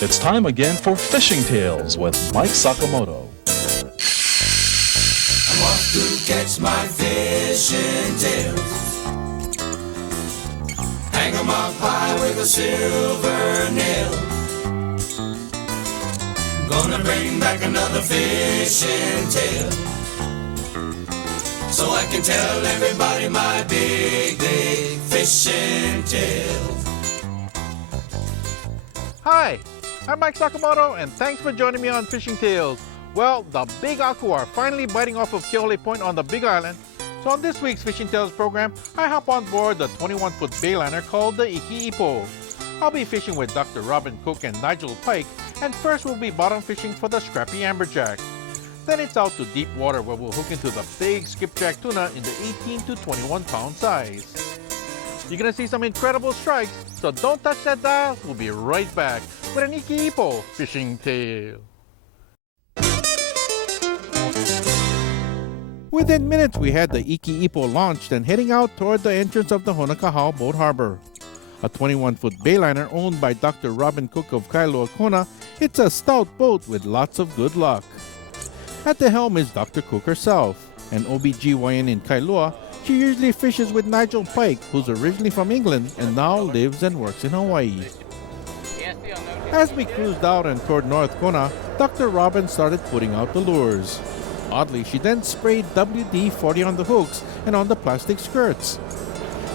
It's time again for Fishing Tales with Mike Sakamoto. I'm off to catch my fishing tails. Hang 'em up high with a silver nail. Gonna bring back another fishing tale, so I can tell everybody my big fishing tale. Hi, I'm Mike Sakamoto, and thanks for joining me on Fishing Tales. Well, the big aku are finally biting off of Keole Point on the Big Island. So on this week's Fishing Tales program, I hop on board the 21-foot bayliner called the Iki Ipo. I'll be fishing with Dr. Robin Cook and Nigel Pike, and first we'll be bottom fishing for the scrappy amberjack. Then it's out to deep water where we'll hook into the big skipjack tuna in the 18 to 21 pound size. You're gonna see some incredible strikes, so don't touch that dial. We'll be right back with an Iki Ipo fishing tale. Within minutes, we had the Iki Ipo launched and heading out toward the entrance of the Honokahau Boat Harbor. A 21-foot bayliner owned by Dr. Robin Cook of Kailua, Kona, it's a stout boat with lots of good luck. At the helm is Dr. Cook herself. An OBGYN in Kailua, she usually fishes with Nigel Pike, who's originally from England and now lives and works in Hawaii. As we cruised out and toward North Kona, Dr. Robin started putting out the lures. Oddly, she then sprayed WD-40 on the hooks and on the plastic skirts.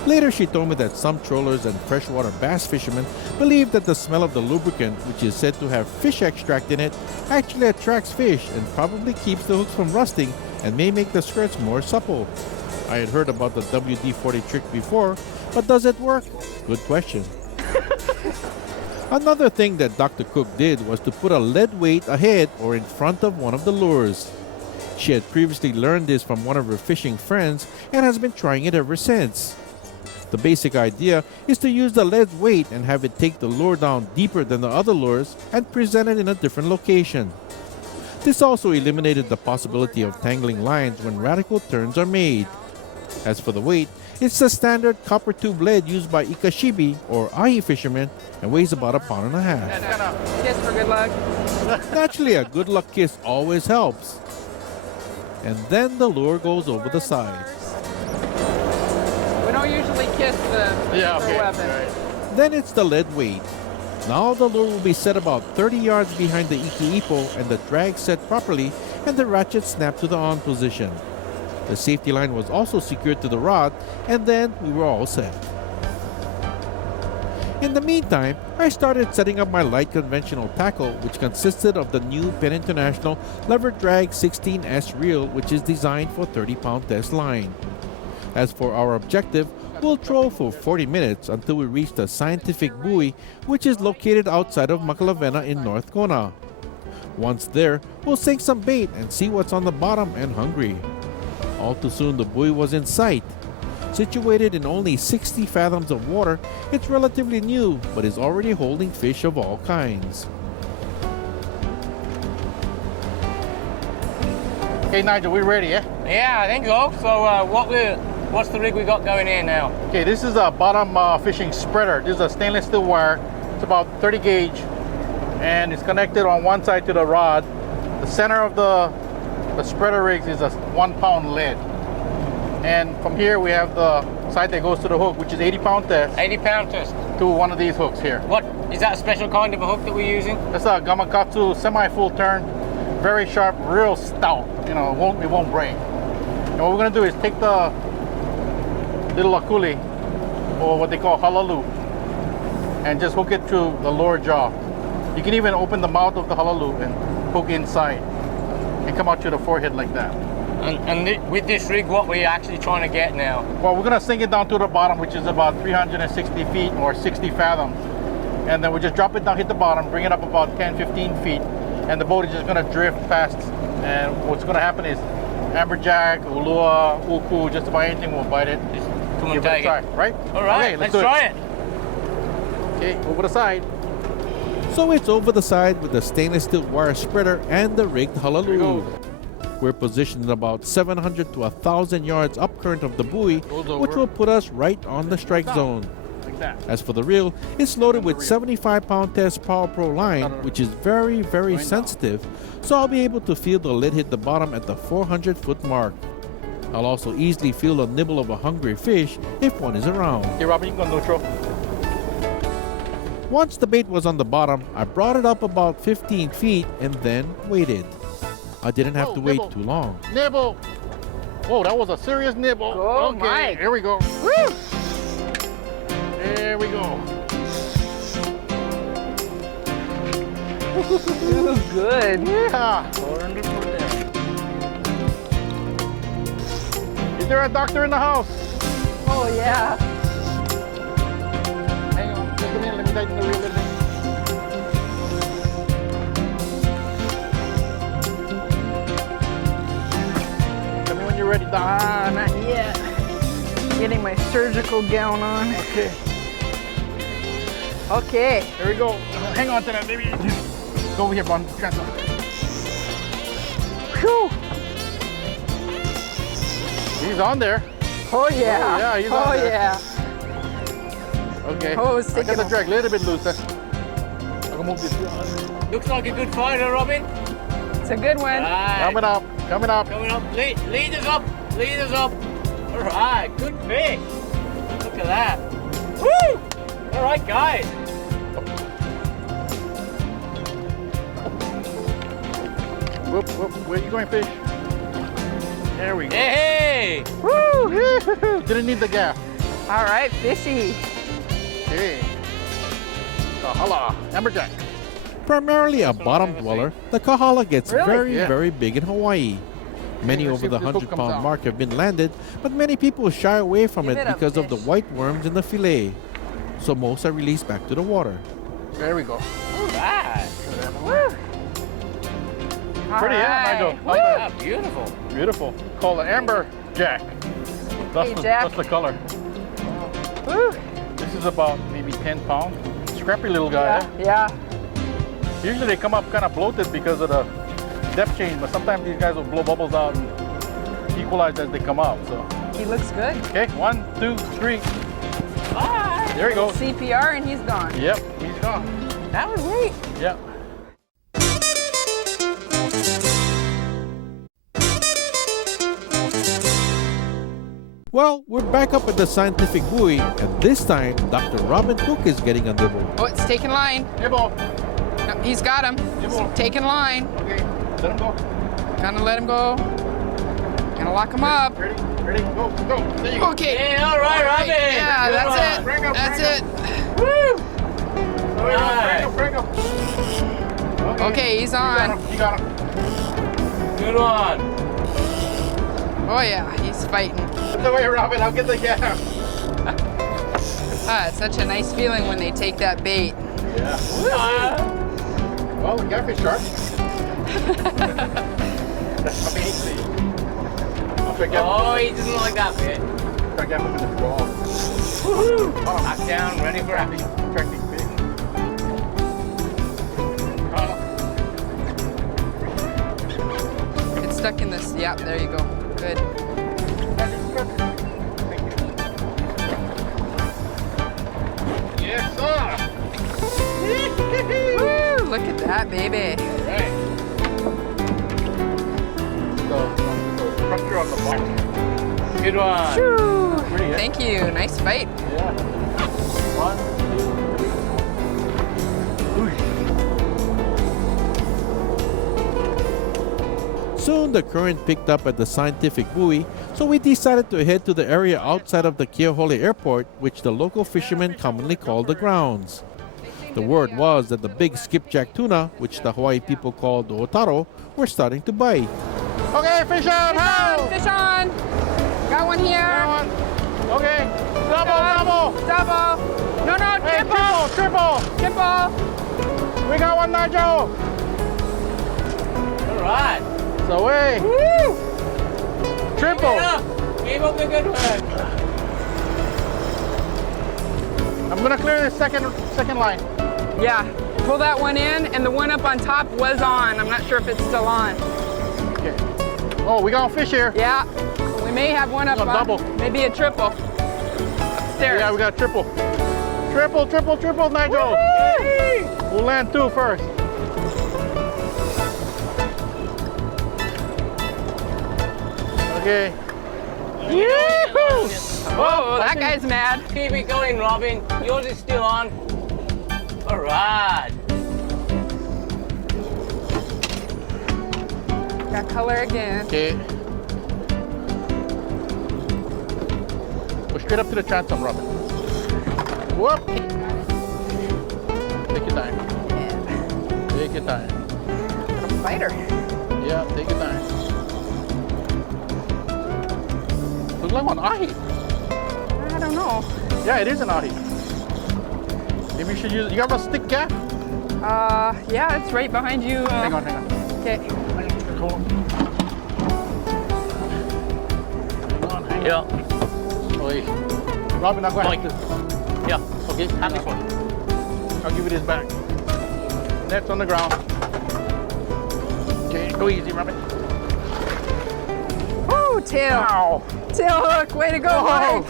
Later, she told me that some trollers and freshwater bass fishermen believe that the smell of the lubricant, which is said to have fish extract in it, actually attracts fish and probably keeps the hooks from rusting and may make the skirts more supple. I had heard about the WD-40 trick before, but does it work? Good question. Another thing that Dr. Cook did was to put a lead weight ahead or in front of one of the lures. She had previously learned this from one of her fishing friends and has been trying it ever since. The basic idea is to use the lead weight and have it take the lure down deeper than the other lures and present it in a different location. This also eliminated the possibility of tangling lines when radical turns are made. As for the weight, it's the standard copper tube lead used by ikashibi or ahi fishermen and weighs about 1.5 pounds. Kiss for good luck. Naturally, a good luck kiss always helps. And then the lure goes over the side. We don't usually kiss the weapon. Right. Then it's the lead weight. Now the lure will be set about 30 yards behind the Iki Ipo and the drag set properly and the ratchet snapped to the on position. The safety line was also secured to the rod, and then we were all set. In the meantime, I started setting up my light conventional tackle, which consisted of the new Penn International Lever Drag 16S reel, which is designed for 30-pound test line. As for our objective, we'll troll for 40 minutes until we reach the scientific buoy, which is located outside of Makalavena in North Kona. Once there, we'll sink some bait and see what's on the bottom and hungry. All too soon, the buoy was in sight. Situated in only 60 fathoms of water, it's relatively new, but is already holding fish of all kinds. Okay, Nigel, we ready, yeah? Yeah, I think so. So what's the rig we got going in now? Okay, this is a bottom fishing spreader. This is a stainless steel wire. It's about 30 gauge, and it's connected on one side to the rod. The center of the spreader rigs is a 1 pound lead. And from here we have the side that goes to the hook, which is 80-pound test. 80-pound test. To one of these hooks here. What is that a special kind of a hook that we're using? That's a Gamakatsu semi-full turn, very sharp, real stout. You know, it won't break. And what we're gonna do is take the little akuli, or what they call halalu, and just hook it through the lower jaw. You can even open the mouth of the halalu and hook inside, and come out to the forehead like that. And with this rig, what we're actually trying to get now? Well, we're gonna sink it down to the bottom, which is about 360 feet or 60 fathoms. And then we just drop it down, hit the bottom, bring it up about 10, 15 feet, and the boat is just gonna drift past. And what's gonna happen is amberjack, ulua, uku, just about anything will bite it. Just come and Give it a take try, it. right? All right, okay, let's try it. Okay, over the side. So it's over the side with the stainless steel wire spreader and the rigged halalu. We're positioned about 700 to 1,000 yards up current of the buoy, which will put us right on the strike zone. As for the reel, it's loaded with 75-pound test Power Pro line, which is very, very sensitive, so I'll be able to feel the lid hit the bottom at the 400-foot mark. I'll also easily feel the nibble of a hungry fish if one is around. Okay, Robin, you can go neutral. Once the bait was on the bottom, I brought it up about 15 feet and then waited. I didn't have to wait too long. Nibble. Oh, that was a serious nibble. Oh, okay, Mike. here we go. Woo! There we go. Feels good. Yeah. 400 foot there. Is there a doctor in the house? Oh, yeah. Hang on, just a minute. Let me tighten the reel a little bit. Tell me when you're ready, Doc. Not yet. Getting my surgical gown on. Okay. Okay. There we go. Hang on to that, baby. Go over here, Bon. Transfer. Whew. He's on there. Oh, yeah. Oh, yeah, he's on there. yeah. Okay. Oh, it's I taking got the off. drag a little bit looser. I can move this. Looks like a good fighter, Robin. It's a good one. Right. Coming up. Coming up. Coming up. Lead us up. Lead us up. All right. Good fish. Look at that. Woo! All right, guys. Whoop, whoop. Where you going, fish? There we go. Hey! Woo! Didn't need the gap. All right, fishy. Hey. Kahala. Amberjack. Primarily a bottom dweller, the kahala gets Really? very, Yeah. very big in Hawaii. Many Let's see over the if this hook comes 100-pound out. mark have been landed, but many people shy away from Give it it a because of the fish. white worms in the fillet. So most are released back to the water. There we go. All right. Woo! All Pretty, yeah, right. Nigel. Woo! Ah, beautiful. Beautiful. Called the Amberjack. That's, Hey, Jack. that's the color. Woo! This is about maybe 10 pounds. Scrappy little guy. Yeah. Usually they come up kind of bloated because of the depth change, but sometimes these guys will blow bubbles out and equalize as they come out. So, He looks good. okay, 1, 2, 3. Bye. There you go. CPR and he's gone. Yep, he's gone. That was great. Yep. Well, we're back up at the scientific buoy, and this time, Dr. Robin Cook is getting a nibble. Oh, it's taking line. Nibble. No, he's got him. Nibble. He's taking line. Okay, let him go. Gonna let him go. Gonna lock him up. Ready? Ready? Go, go. There you go. Okay. Hey, all right, Robin. Yeah, Good that's one. it. Bring him, That's bring it. All right. Bring him, bring him. Okay, he's You got on. him. You got him. Good one. Oh yeah, he's fighting. Put the way, Robin. I'll get the gap. Ah, it's such a nice feeling when they take that bait. Yeah. Ah. Well, the gap is sharp. That's amazing. I'll try gap. Oh, he doesn't like that bit. Try gap up in the draw. Woohoo! Lock down, ready for action. Attracting fish. It's stuck in this. Yep, there you go. Good. Yes, sir. Woo! Look at that, baby. Right. So, pressure on the box. Good one. Woo! Pretty, eh? Thank you. Nice fight. Yeah. 1, 2, 3. Soon the current picked up at the scientific buoy, so we decided to head to the area outside of the Keauhole airport, which the local fishermen commonly call the grounds. The word was that the big skipjack tuna, which the Hawaii people call the otaru, were starting to bite. Okay, fish on. Fish on! Fish on! Got one here. Okay. Double. Double. No, no, Hey, triple. triple. We got one, Nigel. All right. So, hey. Woo! Triple. Keep up the good work. I'm going to clear this second line. Yeah. Pull that one in, and the one up on top was on. I'm not sure if it's still on. Okay. Oh, we got fish here. Yeah. We may have one up Got on. double. Maybe a triple. Upstairs. Yeah, we got triple. Triple, triple, triple, Nigel. We'll land 2 first. Okay. Whoa, that guy's mad. Keep it going, Robin. Yours is still on. All right. Got color again. Okay. Go straight up to the transom, Robin. Whoop. Take your time. Take your time. Got a fighter. Yeah, take your time. Looks like one ahi. I don't know. Yeah, it is an ahi. Maybe you should use. You got a stick gaff? Yeah, it's right behind you. Hang on, hang on. Okay. Hold on. Hang on, hang on. Yeah. Wait. Robin, I'm going Mike. to have Yeah. Okay, have this one. I'll give you this back. Net's on the ground. Okay, go easy, Robin. Woo, tail. Ow! Tail hook. Way to go, Oh. Mike.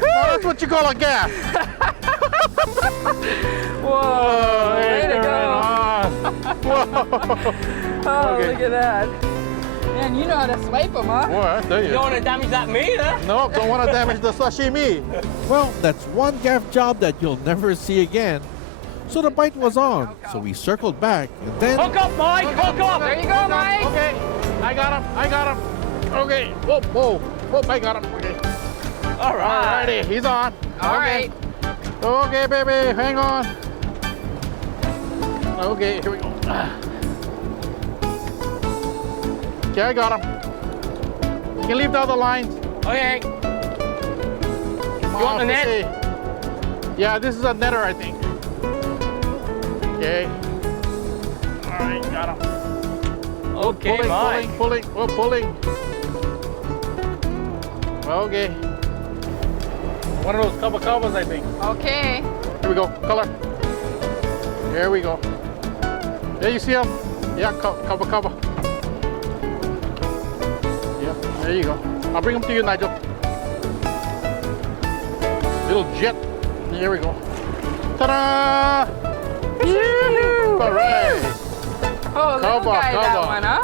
Now that's what you call a gaff. Whoa. Way to go. Whoa! Oh, Okay. look at that. Man, you know how to swipe them, huh? Boy, I tell You you. don't want to damage that meat, huh? No, don't want to damage the sashimi. Well, that's one gaff job that you'll never see again. So the bite was on, so we circled back and then Hook up, Mike. Hook up. There you go, Mike. Okay, I got him. I got him. Okay. Whoa, whoa, whoa! I got him. Okay. All right. Alrighty, he's on. All Okay. right. Okay, baby, hang on. Okay, here we go. Okay, I got him. You can leave the other lines. Okay. Come You want the net? fishy. Yeah, this is a netter, I think. Okay. All right, got him. Okay, Pulling, Mike. pulling, pulling. We're pulling. Okay. One of those covers, I think. Okay. Here we go, color. There we go. There you see him? Yeah, cover. Yeah, there you go. I'll bring him to you, Nigel. Little jet. There we go. Ta-da! All right. Oh, little Cover, guy, that cover. one, huh?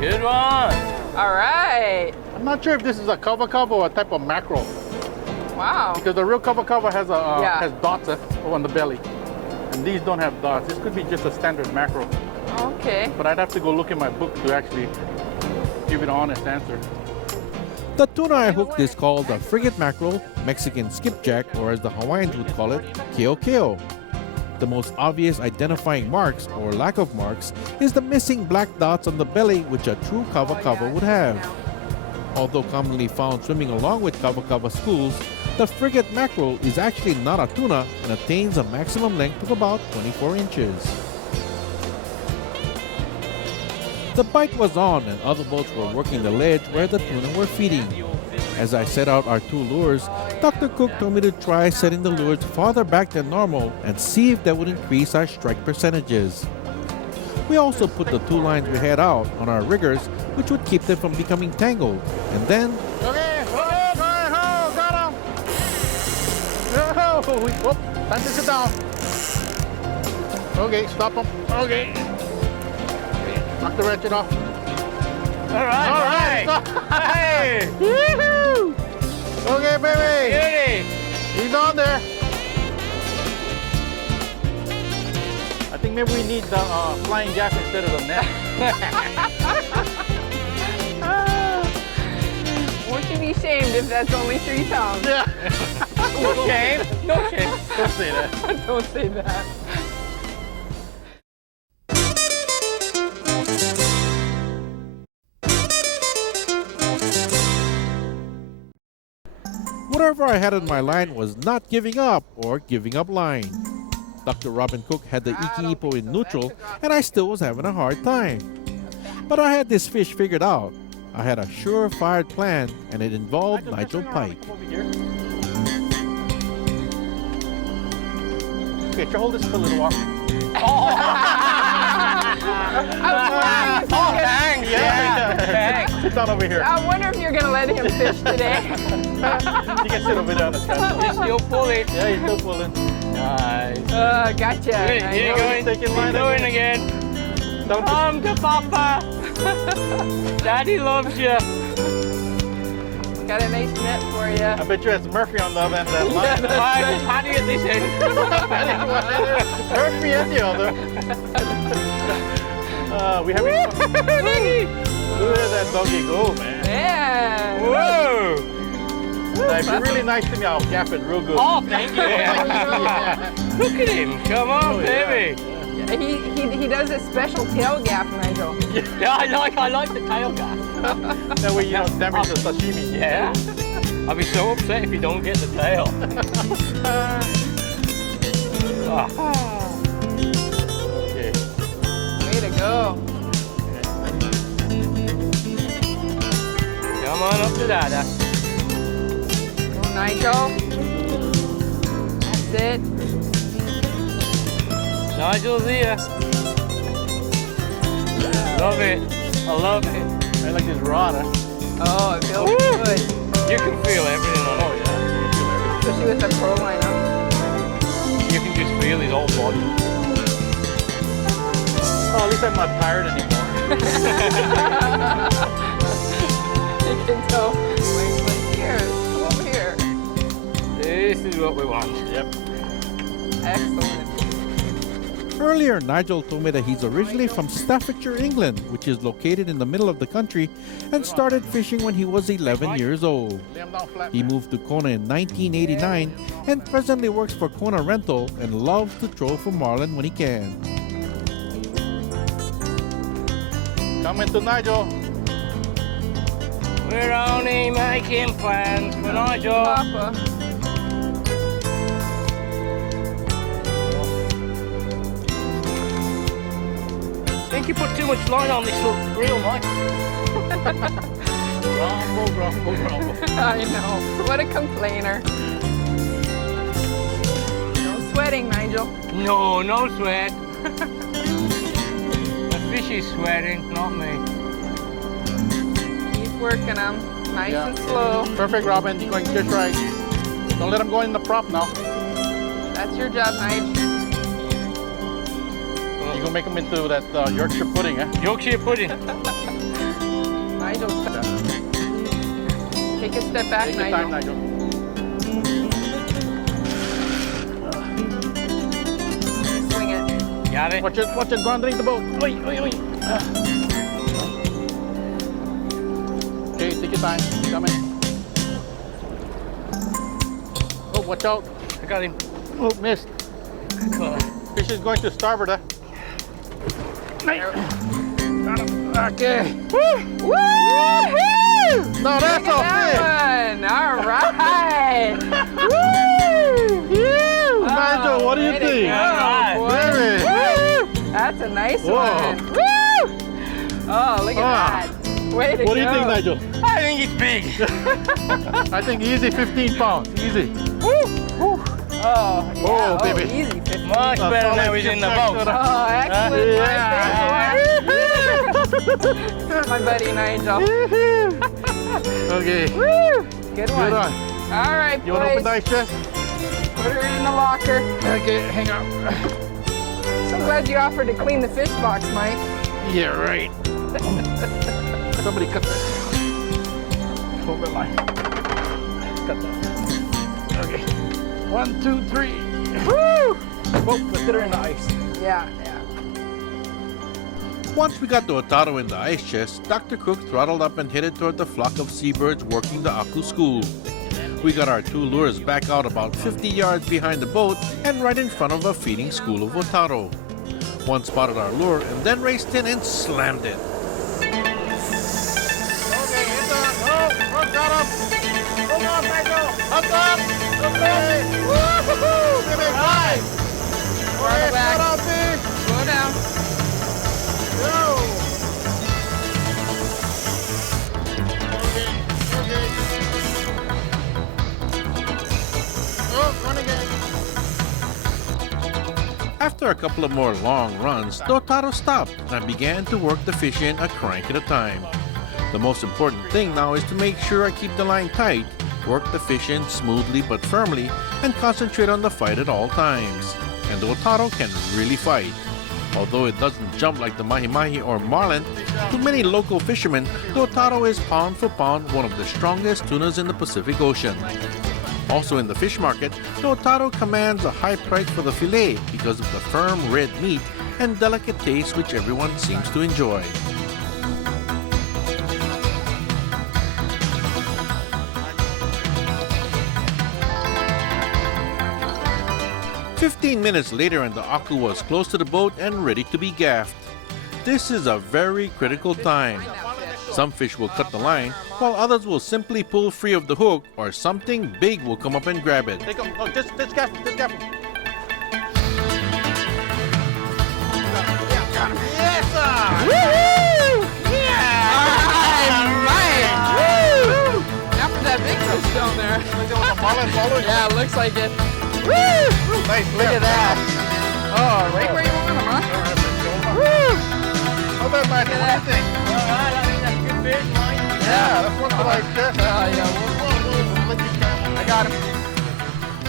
Good one. All right. I'm not sure if this is a cover or a type of mackerel, Wow. because the real cover has a Yeah. has dots on the belly, and these don't have dots. This could be just a standard mackerel, Okay. but I'd have to go look in my book to actually give it an honest answer. the tuna I hooked is called a frigate mackerel, Mexican skipjack, or as the Hawaiians would call it, keo keo. The most obvious identifying marks, or lack of marks, is the missing black dots on the belly which a true kava would have. Although commonly found swimming along with kava schools, the frigate mackerel is actually not a tuna and attains a maximum length of about 24 inches. The bite was on and other boats were working the ledge where the tuna were feeding. As I set out our 2 lures, Dr. Cook told me to try setting the lures farther back than normal and see if that would increase our strike percentages. We also put the 2 lines we had out on our riggers, which would keep them from becoming tangled. And then, Okay, got him. Whoop, time to sit down. Okay, stop him. Okay. Knock the ratchet off. All right. Hey. Woohoo! Okay, baby. Beauty. He's on there. I think maybe we need the flying gaff instead of the net. Won't you be shamed if that's only 3 pounds? Yeah. No shame. No shame. Don't say that. Don't say that. whatever I had on my line was not giving up or giving up line. Dr. Robin Cook had the Iki Ipo in neutral, and I still was having a hard time. But I had this fish figured out. I had a surefire plan, and it involved Nigel Pike. Okay, try hold this for a little while. Thanks. Yeah. Thanks. Sit down over here. I wonder if you're gonna let him fish today. You can sit over there on the side. He's still pulling. Yeah, he's still pulling. Nice. Gotcha. You're going. Taking line You're going again. Don't Come to Papa. Daddy loves you. Got a nice net for you. I bet you it's Murphy on the other end of that line. Just Paddy at this end. Murphy at the other. We having fun. Look at that doggy go, man. Yeah. Whoa. Now, if you're really nice to me, I'll cap it real good. Oh, thank you. Yeah. Look at him. Come on, Oh, yeah. baby. He does a special tail gap, Nigel. Yeah, I like the tail gap. That way you don't damage the sashimi. Yeah. I'll be so upset if you don't get the tail. Ah. Okay. Way to go. Come on up to Dada. Go, Nigel. That's it. Nigel's here. Love it. I love it. I like this rod, huh? Oh, it feels good. You can feel everything on Oh, it. yeah. You feel everything. Especially with the pro lineup. You can just feel his whole body. Oh, at least I'm not tired anymore. You can tell. Like here. Come over here. This is what we want. Yep. Excellent. Earlier, Nigel told me that he's originally from Staffordshire, England, which is located in the middle of the country, and started fishing when he was 11 years old. Lay 'em down flat. He moved to Kona in 1989 and presently works for Kona Rental and loves to troll for marlin when he can. Coming to Nigel. We're only making plans for Nigel. Papa. I think you put too much line on this little reel, Mike. Grumble, grumble, grumble. I know. What a complainer. No sweating, Nigel. No, no sweat. The fish is sweating, not me. Keep working them. Nice Yeah. and slow. Perfect, Robin. You're going just right. Don't let him go in the prop now. That's your job, Nigel. You're going to make him into that Yorkshire pudding, huh? Yorkshire pudding. Nigel, take a step back, Take your Nigel. time, Nigel. Swing it. Got it. Watch it, go underneath the boat. Oi, oi, oi. Okay, take your time. Coming. Oh, watch out. I got him. Oh, missed. Fish is going to starboard, huh? Okay. Woo-hoo! No, that's Look all at fish. that one. All right. Woo! Nigel, what do you way to think? go, Alright. boy. Baby. Woo! That's a nice Whoa. one. Woo! Oh, look at that. Way to What do go. you think, Nigel? I think it's big. I think easy 15 pounds. Easy. Oh, yeah. Oh, baby. Easy. 50. Much better now he's in the boat. Oh, excellent. Yeah. My buddy Nigel. Okay. Woo! Good one. Good on. All right, You want to open the boys. ice chest? Put her in the locker. Okay, hang on. So glad you offered to clean the fish box, Mike. Yeah, right. Somebody cut that. Hold the line. Cut that. Okay. 1, 2, 3. Woo! Oh, let's get her in the ice. Yeah. Once we got the otaru in the ice chest, Dr. Cook throttled up and headed toward the flock of seabirds working the aku school. We got our 2 lures back out about 50 yards behind the boat and right in front of a feeding school of otaru. One spotted our lure and then raced in and slammed it. Okay, it's on. Oh, got him. Hold on, Nigel. Up. Okay. Woo-hoo-hoo. Give it high. All right, back. shut up, fish. Slow down. Go. Okay. Oh, run again. After a couple of more long runs, the otaru stopped and I began to work the fish in a crank at a time. The most important thing now is to make sure I keep the line tight work the fish in smoothly but firmly, and concentrate on the fight at all times. And the otaru can really fight. Although it doesn't jump like the mahi-mahi or marlin, to many local fishermen, the otaru is pound for pound one of the strongest tunas in the Pacific Ocean. Also in the fish market, the otaru commands a high price for the fillet because of the firm red meat and delicate taste which everyone seems to enjoy. "15 minutes later and the aku was close to the boat and ready to be gaffed. This is a very critical time. Some fish will cut the line, while others will simply pull free of the hook or something big will come up and grab it. Take them. Oh, just gaff him. Yes, sir. Woo! Yeah! All right! Woo! After that big fish down there. Yeah, it looks like it. Woo! Nice Look at that. Oh, right where you want them, huh? Woo! How about that? What do you think? All right, I think that's good fish, Mike. Yeah, that's one for like this. I got him.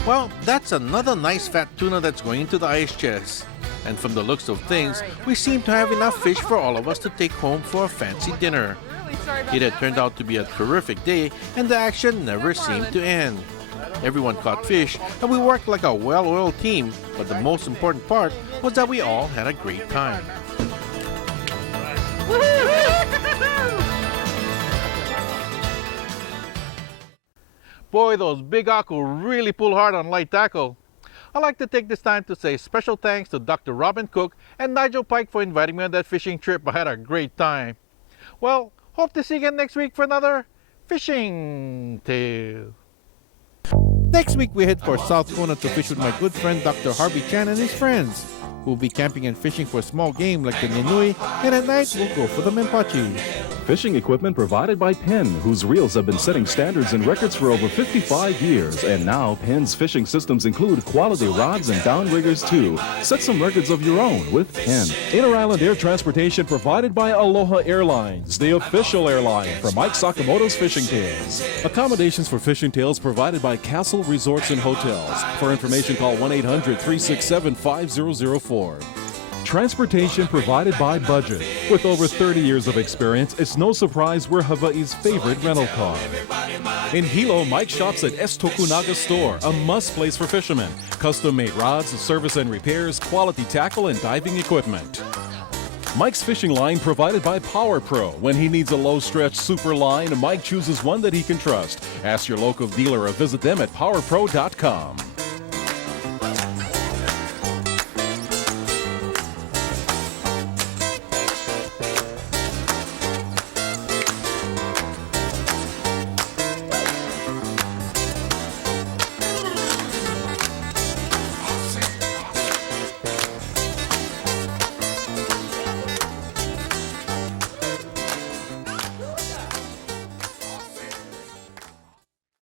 Well, that's another nice fat tuna that's going into the ice chest. And from the looks of things, we seem to have enough fish for all of us to take home for a fancy dinner. Really sorry about It had that. turned out to be a terrific day, and the action never seemed to end. Everyone caught fish, and we worked like a well-oiled team, but the most important part was that we all had a great time. Boy, those big aku really pull hard on light tackle. I'd like to take this time to say special thanks to Dr. Robin Cook and Nigel Pike for inviting me on that fishing trip. I had a great time. Well, hope to see you again next week for another Fishing Tale. Next week, we head for South Kona to fish with my good friend Dr. Harvey Chan and his friends, who will be camping and fishing for small game like the ninui, and at night, we'll go for the menpachi. Fishing equipment provided by Penn, whose reels have been setting standards and records for over 55 years. And now, Penn's fishing systems include quality rods and downriggers too. Set some records of your own with Penn. Inter-island air transportation provided by Aloha Airlines, the official airline for Mike Sakamoto's Fishing Tales. Accommodations for Fishing Tales provided by Castle Resorts and Hotels. For information, call 1-800-367-5004. Transportation provided by Budget. With over 30 years of experience, it's no surprise we're Hawaii's favorite rental car. In Hilo, Mike shops at S. Tokunaga Store, a must place for fishermen. Custom-made rods, service and repairs, quality tackle, and diving equipment. Mike's fishing line provided by Power Pro. When he needs a low-stretch super line, Mike chooses one that he can trust. Ask your local dealer or visit them at powerpro.com.